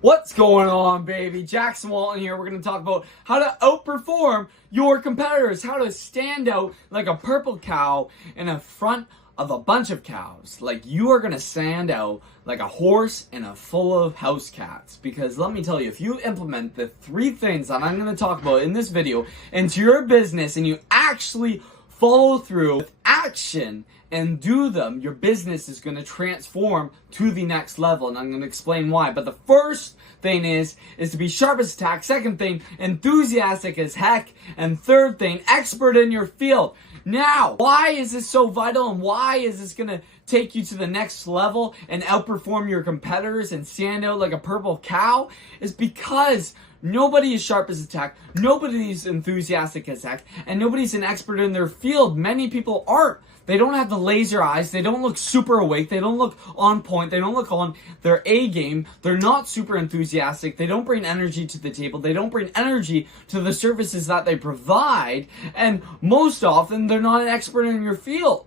What's going on, baby? Jackson Walton here. We're going to talk about how to outperform your competitors, how to stand out like a purple cow in the front of a bunch of cows. Like you are going to stand out like a horse in a full of house cats. Because let me tell you, if you implement the 3 things that I'm going to talk about in this video into your business and you actually follow through with action and do them, your business is going to transform to the next level, and I'm going to explain why. But the first thing is to be sharp as tack. Second thing, enthusiastic as heck. And third thing, expert in your field. Now, why is this so vital, and why is this going to take you to the next level and outperform your competitors and stand out like a purple cow? Is because nobody is sharp as a tack, nobody's enthusiastic as heck, and nobody's an expert in their field. Many people aren't. They don't have the laser eyes, they don't look super awake, they don't look on point, they don't look on their A game, they're not super enthusiastic, they don't bring energy to the table, they don't bring energy to the services that they provide, and most often, they're not an expert in your field.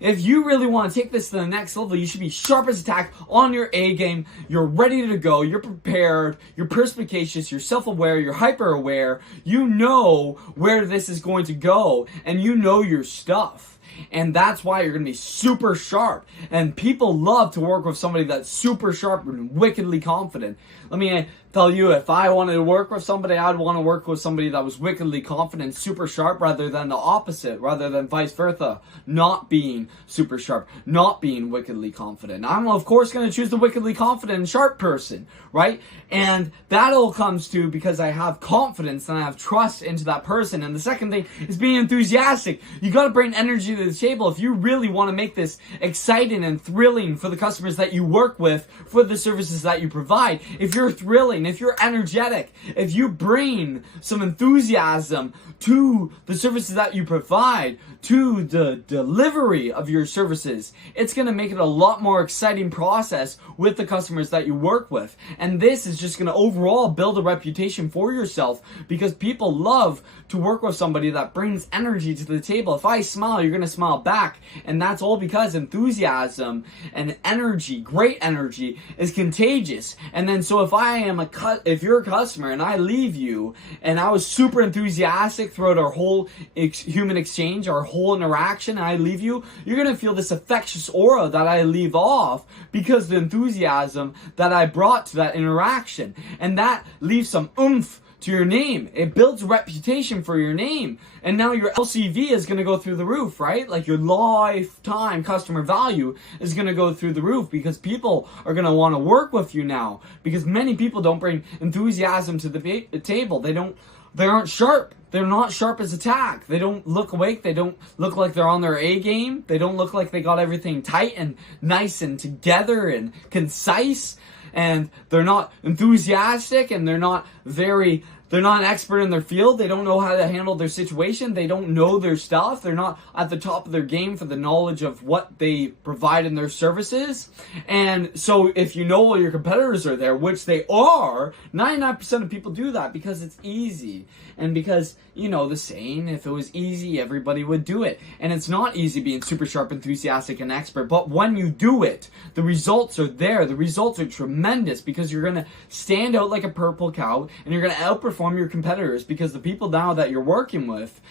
If you really want to take this to the next level, you should be sharp as a tack on your A game. You're ready to go. You're prepared. You're perspicacious. You're self-aware. You're hyper-aware. You know where this is going to go, and you know your stuff. And that's why you're going to be super sharp. And people love to work with somebody that's super sharp and wickedly confident. Let me tell you, if I wanted to work with somebody, I'd want to work with somebody that was wickedly confident, super sharp, rather than the opposite, rather than vice versa, not being super sharp, not being wickedly confident. I'm, of course, going to choose the wickedly confident and sharp person, right? And that all comes to because I have confidence and I have trust into that person. And the second thing is being enthusiastic. You got to bring energy to the table if you really want to make this exciting and thrilling for the customers that you work with, for the services that you provide. If you're thrilling, if you're energetic, if you bring some enthusiasm to the services that you provide, to the delivery of your services, it's going to make it a lot more exciting process with the customers that you work with. And this is just going to overall build a reputation for yourself, because people love to work with somebody that brings energy to the table. If I smile, you're going to smile back. And that's all because enthusiasm and energy, great energy, is contagious. And then so if you're a customer and I leave you and I was super enthusiastic throughout our whole human exchange, our whole interaction, and I leave you, you're going to feel this infectious aura that I leave off because the enthusiasm that I brought to that interaction. And that leaves some oomph to your name. It builds a reputation for your name. And now your LCV is going to go through the roof, right? Like your lifetime customer value is going to go through the roof, because people are going to want to work with you now. Because many people don't bring enthusiasm to the table. They aren't sharp. They're not sharp as a tack. They don't look awake. They don't look like they're on their A game. They don't look like they got everything tight and nice and together and concise. And they're not enthusiastic, and they're not an expert in their field. They don't know how to handle their situation. They don't know their stuff. They're not at the top of their game for the knowledge of what they provide in their services. And so if you know all your competitors are there, which they are, 99% of people do that because it's easy. And because, you know, the saying, if it was easy, everybody would do it. And it's not easy being super sharp, enthusiastic, and expert. But when you do it, the results are there. The results are tremendous, because you're going to stand out like a purple cow, and you're going to outperform your competitors, because the people now that you're working with,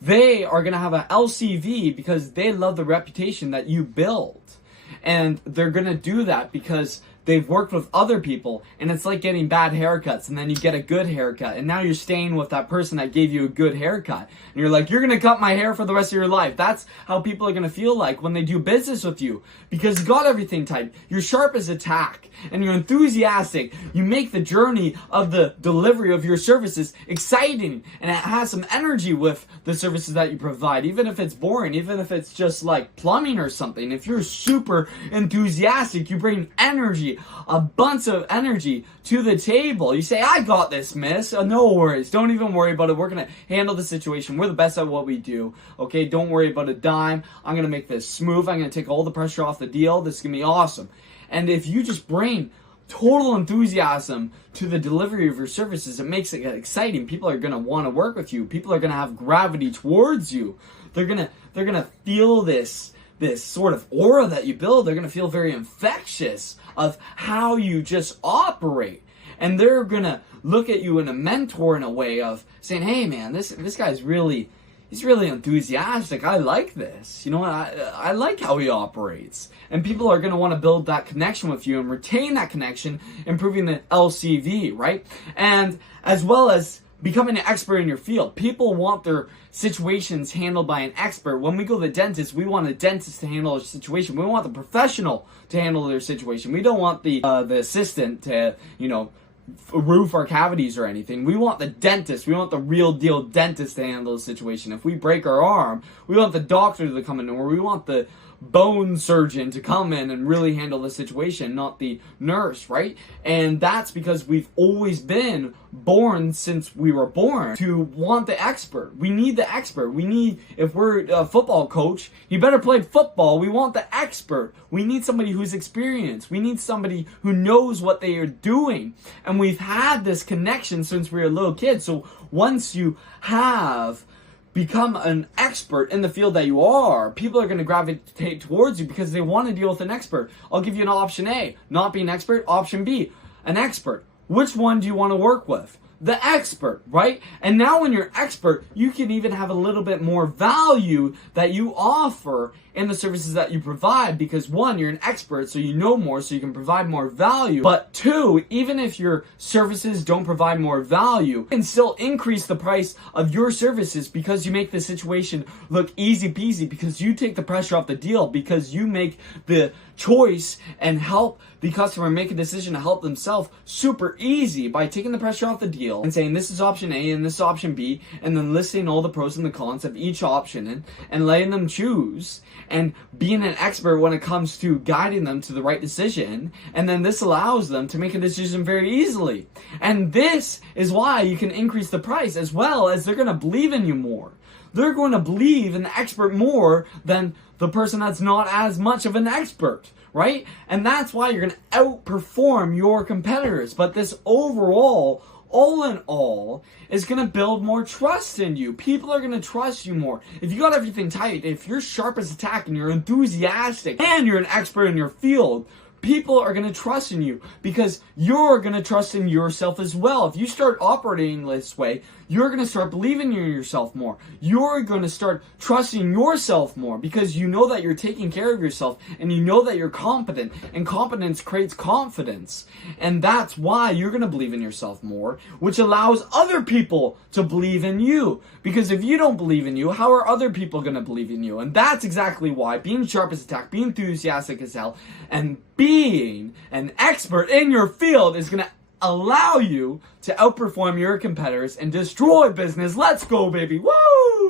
they are going to have an LCV because they love the reputation that you build. And they're going to do that because they've worked with other people, and it's like getting bad haircuts, and then you get a good haircut, and now you're staying with that person that gave you a good haircut, and you're like, you're gonna cut my hair for the rest of your life. That's how people are gonna feel like when they do business with you, because you got everything tight, you're sharp as a tack, and you're enthusiastic. You make the journey of the delivery of your services exciting, and it has some energy with the services that you provide, even if it's boring, even if it's just like plumbing or something. If you're super enthusiastic, you bring energy, a bunch of energy to the table. You say, I got this, miss. No worries. Don't even worry about it. We're going to handle the situation. We're the best at what we do. Okay, don't worry about a dime. I'm going to make this smooth. I'm going to take all the pressure off the deal. This is going to be awesome. And if you just bring total enthusiasm to the delivery of your services, it makes it exciting. People are going to want to work with you. People are going to have gravity towards you. They're going to feel this sort of aura that you build. They're going to feel very infectious of how you just operate. And they're gonna look at you in a mentor in a way of saying, hey man, this guy's really, he's really enthusiastic. I like this. You know what? I like how he operates. And people are going to want to build that connection with you and retain that connection, improving the LCV, right? And as well as becoming an expert in your field. People want their situations handled by an expert. When we go to the dentist, we want a dentist to handle a situation. We want the professional to handle their situation. We don't want the assistant to, roof our cavities or anything. We want the dentist. We want the real deal dentist to handle the situation. If we break our arm, we want the doctor to come in, or we want the bone surgeon to come in and really handle the situation, not the nurse, right? And that's because we've always been born, since we were born, to want the expert. We need the expert. We need, if we're a football coach, you better play football. We want the expert. We need somebody who's experienced. We need somebody who knows what they are doing. And we've had this connection since we were a little kid. So once you have become an expert in the field that you are, people are going to gravitate towards you because they want to deal with an expert. I'll give you an option A, not be an expert. Option B, an expert. Which one do you want to work with? The expert, right? And now when you're expert, you can even have a little bit more value that you offer in the services that you provide, because one, you're an expert, so you know more, so you can provide more value. But two, even if your services don't provide more value, you can still increase the price of your services because you make the situation look easy peasy, because you take the pressure off the deal, because you make the choice and help the customer make a decision to help themselves super easy by taking the pressure off the deal and saying this is option A and this is option B, and then listing all the pros and the cons of each option and letting them choose, and being an expert when it comes to guiding them to the right decision. And then this allows them to make a decision very easily. And this is why you can increase the price, as well as they're going to believe in you more. They're going to believe in the expert more than the person that's not as much of an expert, right? And that's why you're going to outperform your competitors. But this overall, all in all, is going to build more trust in you. People are going to trust you more. If you got everything tight, if you're sharp as a tack and you're enthusiastic and you're an expert in your field, people are going to trust in you because you're going to trust in yourself as well. If you start operating this way, you're going to start believing in yourself more. You're going to start trusting yourself more because you know that you're taking care of yourself and you know that you're competent, and competence creates confidence. And that's why you're going to believe in yourself more, which allows other people to believe in you. Because if you don't believe in you, how are other people going to believe in you? And that's exactly why being sharp as a tack, being enthusiastic as hell, and being an expert in your field is going to allow you to outperform your competitors and destroy business. Let's go, baby. Woo!